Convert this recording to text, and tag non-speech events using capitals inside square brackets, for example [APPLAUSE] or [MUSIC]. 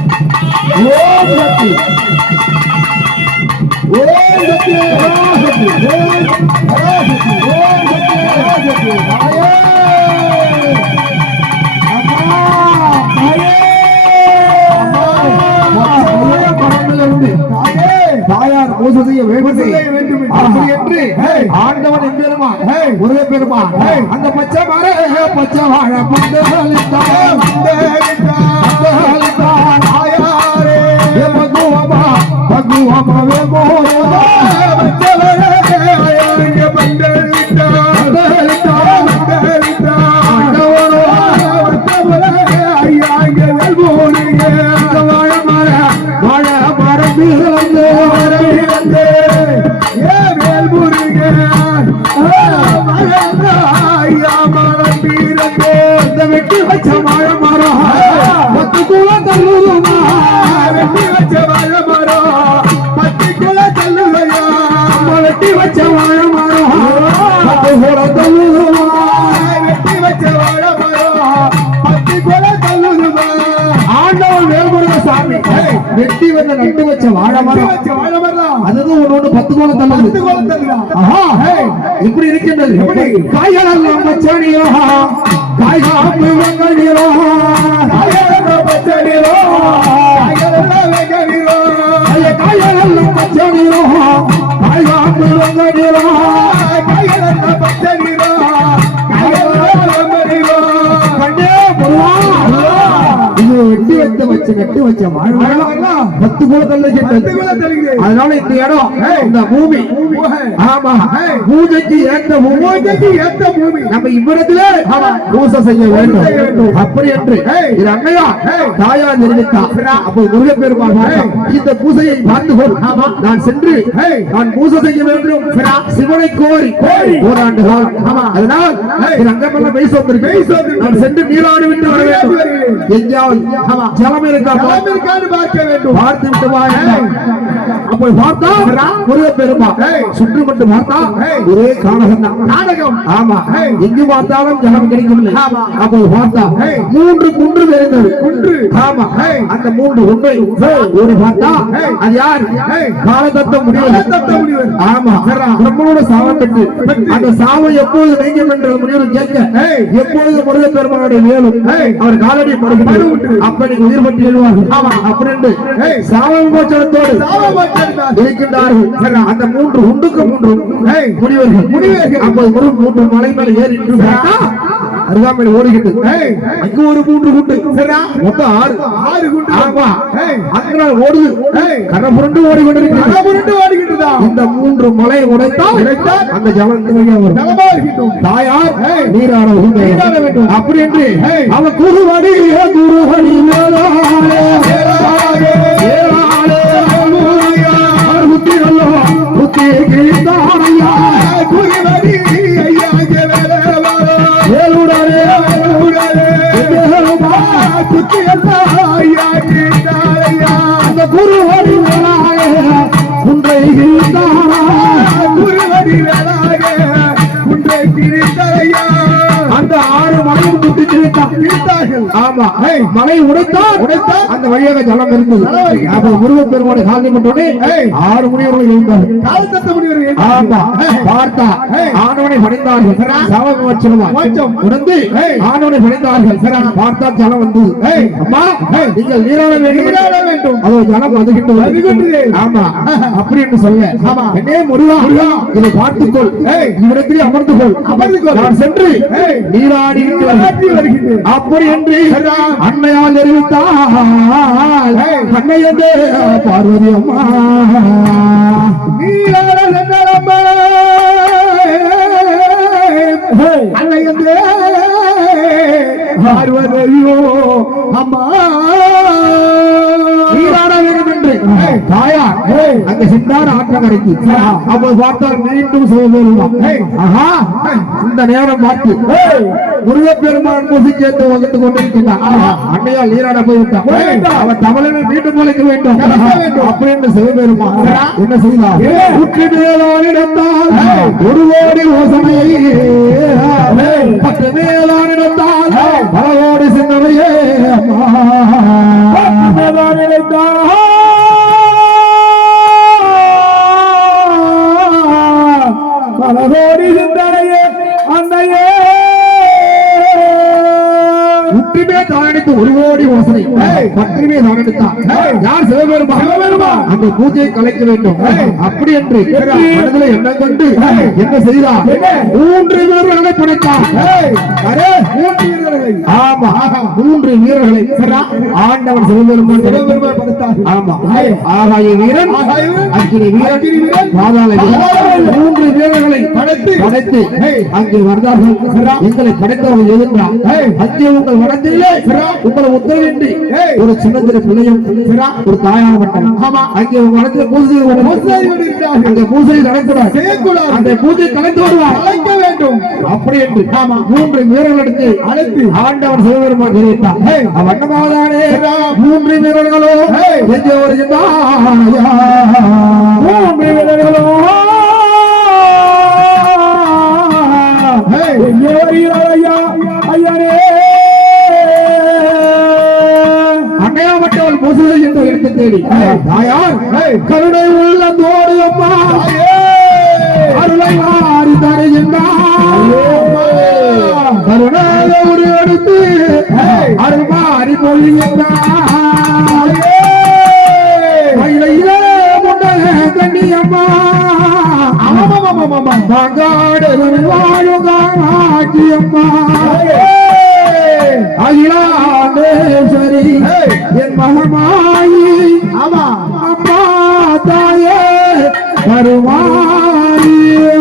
ஓம் சக்தி ஓம் சக்தி பராசக்தி ஓம் பராசக்தி ஓம் சக்தி பராசக்தி தாயே அம்மா தாயே அம்மா தாயே தாயார் வேண்டும் வேண்டும் என்று ஆண்டவன் எம்பெருமா ஒரே பெருமா அந்த பச்சை மர பச்சை வாழ பந்தலித்தான் வெட்டி வச்ச வாழ மரம் பத்து குல தள்ளுமா ஆண்டவன் வேல்முருக சாமி வெட்டி வந்த நட்டு வச்ச வாழை மரம். வாழை மரம் அதுவும் ஒண்ணு பத்து கோலம் தள்ளுது. பத்து கோலம் தள்ளுதா? இப்படி இருக்கின்றது? காய்களெல்லாம் பச்சடியோ. காய்காப்பு வெங்கடியோ காய்களெல்லாம் பச்சடியோ. காய்களெல்லாம் வெங்கடியோ காய்களெல்லாம் பச்சடியோ காய்காப்பு வெங்கடியோ வச்ச நட்டு வச்ச பத்து குளத்தல்ல அதனால இந்த இடம் இந்த பூமி. ஆமா. பூஜைக்கு ஏற்ற பூஜைக்கு ஏற்ற பூமி. நம்ம இவ்விடத்திலே பூசை செய்ய வேண்டும். அப்படி என்று இது அண்மையா தாயா தெரிவித்தார் அப்போ முருகப்பெருமாள் இந்த பூசையை பார்த்து கொள். நான் சென்று நான் பூசை செய்ய வேண்டும். சிவனை கோரி ஓராண்டு காலம் அதனால் இது அங்கமெல்லாம் பேச வந்திருக்கு. நான் சென்று நீராடி விட்டு வர வேண்டும். எங்கேயாவது ஜலம் இருக்கா பார்க்க வேண்டும். பார்த்து விட்டு பார்த்தா முருகப்பெருமா சுற்று மட்டும் பார்த்தா ஒரே காணகம் தான். நாடகம். ஆமா. எங்கு பார்த்தாலும் ஜலம் கிடைக்கவில்லை. அப்போ பார்த்தா மூன்று குன்று தெரிந்தது ஆமா. அந்த மூன்று குன்றை ஒரு பார்த்தா அது யார்? காலதத்த முடிவு ஆமா. பிரம்மனோட சாபம் பெற்று அந்த சாபம் எப்போது நீங்கும் என்ற முடிவு கேட்க எப்போது முருகப்பெருமானுடைய மேலும் அவர் காலடி படுகிறார் அப்படி உயிர் பற்றி எழுவார்கள். ஆமா. அப்படின்னு சாப விமோச்சனத்தோடு இருக்கின்றார்கள் அந்த மூன்று உண்டுக்கு மூன்று முனிவர்கள். முனிவர்கள். அப்போது மூன்று மலை மேல ஏறி நின்று அருகாமையில் ஓடுகின்றது அங்கு ஒரு மூன்று குண்டு. மொத்தம் ஆறு. ஆறு குண்டு. ஆமா. அங்கே ஓடுது. கரை புரண்டு ஓடி கொண்டிருக்கிறது கரை புரண்டு ஓடுகின்றதா இந்த மூன்று மலை உடைத்தால் அந்த ஜலம் வரும். தாயார் நீராட வேண்டும். அப்படி என்று அவன் குருவடி குருவடி புத்தி நல்லோ புத்தி கிழித்தாரையா குருவடி ஐயா. ஆமா. மலை உடைத்தால் உடைத்தால் அந்த வழியாக ஜலம் இருந்தது அப்ப முருகன் ஆறு முனிவர்கள் காலத்தத்த முனிவர்கள் ஆமா. பார்த்தா ஆணவனை படைந்தார்கள். சவகம் வச்சிருவார் உணர்ந்து ஆணவனை படைந்தார்கள். பார்த்தா ஜலம் வந்து அம்மா நீங்கள் நீராட வேண்டும். வேண்டும். அது ஜலம் ஆமா. [LAUGHS] அப்படி என்று சொல்ல. ஆமா. என்னே முருகா இதை பார்த்துக்கொள். இவ்விடத்தில் அமர்ந்து கொள் அமர்ந்து கொள் நான் சென்று நீராடி வருகிறேன் அப்படி என்று அன்னையால் தெரிவித்தால் அன்னை என்று பார்வதி அம்மா. தாயா அங்க சென்றார் ஆற்றங்கரைக்கு அப்போது பார்த்தால் மீண்டும் ஆஹா இந்த நேரம் பார்த்து முருகப்பெருமான் பூசி சேர்த்து வந்து கொண்டிருக்கின்றான். அன்னையால் நீராட போய்விட்டான். அவன் தமிழனை மீண்டும் முளைக்க வேண்டும். அப்படின்னு சிவபெருமான் என்ன செய்தார் உற்று மேலானிடத்தால் ஒரு கோடி யோசனையை பத்து மேலானிடத்தால் பல கோடி முற்றுமே தானடித்து ஒரு கோடி யோசனை பற்றுமே தானடித்தான் யார் சிவபெருமான்? அந்த பூஜையை கலைக்க வேண்டும். அப்படி என்று மனதில் என்ன கொண்டு என்ன செய்தார்? மூன்று வீரர்களை படைத்தான் அரே மூன்று ஆமா. மூன்று வீரர்களை ஆண்டவன் சிவபெருமான். ஆமா. ஆகாய வீரன் அக்கினி வீரன் அக்கினி வீரன், பாதாள வீரன். மூன்று வீரர்களை படைத்து, படைத்து அங்கே வந்தார்கள் எங்களை படைத்தவர்கள் எதிர்த்தார் அங்கே உங்கள் வடத்திலே உங்களை உத்தரவின்றி ஒரு சின்னத்திர பிள்ளையும் ஒரு தாயாகப்பட்டது ஆமா. அங்கே உங்க வடத்திலே பூஜை பூஜை நடக்கிறார். அந்த பூஜை கலைத்து வருவார் வேண்டும். அப்படி என்று நாம மூன்று வீரர்களுக்கு அழைத்து ஆண்டவர் சிவபெருமான் தெரிவித்தார் வண்ணமாதானே? மூன்று வீரர்களோ எங்கே மூன்று வீரர்களோ எங்கே வருகிறாயா ஐயனே! அன்னையாமட்டவள் தேடி. தாயார் கருணை உள்ள தோடு அம்மா. அருளை மாறி தருகின்றார் கருணாக ஒரு எடுத்து அருள் மாறி முண்டக கண்ணியம்மா பங்காடு வாழுகாட்சியம்மா அகிலாண்டேஸ்வரி என் மகமாயி அம்மா தாயே கருமாரி Maria.